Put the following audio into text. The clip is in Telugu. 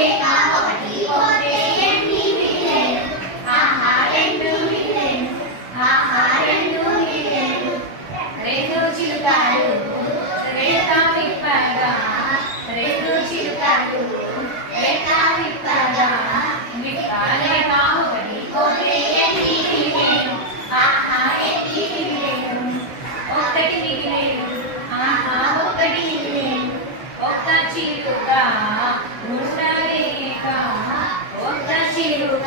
రేఖ ఒకటి పోతే ఎన్ని మిలియన్ ఆహా 2 మిలియన్ ఆహా 2 మిలియన్ రెండు చిలుకలు రేఖ విప్పగా రెండు చిలుకలు రేఖ విప్పగా రేఖ ఒకటి పోతే ఎన్ని మిలియన్ ఆహా ఎన్ని మిలియన్ ఒకటి మిలియన్ ఆహా ఒకటి మిలియన్ ఒక్క చిలుక ఉండలేక ఒక్క చిలుక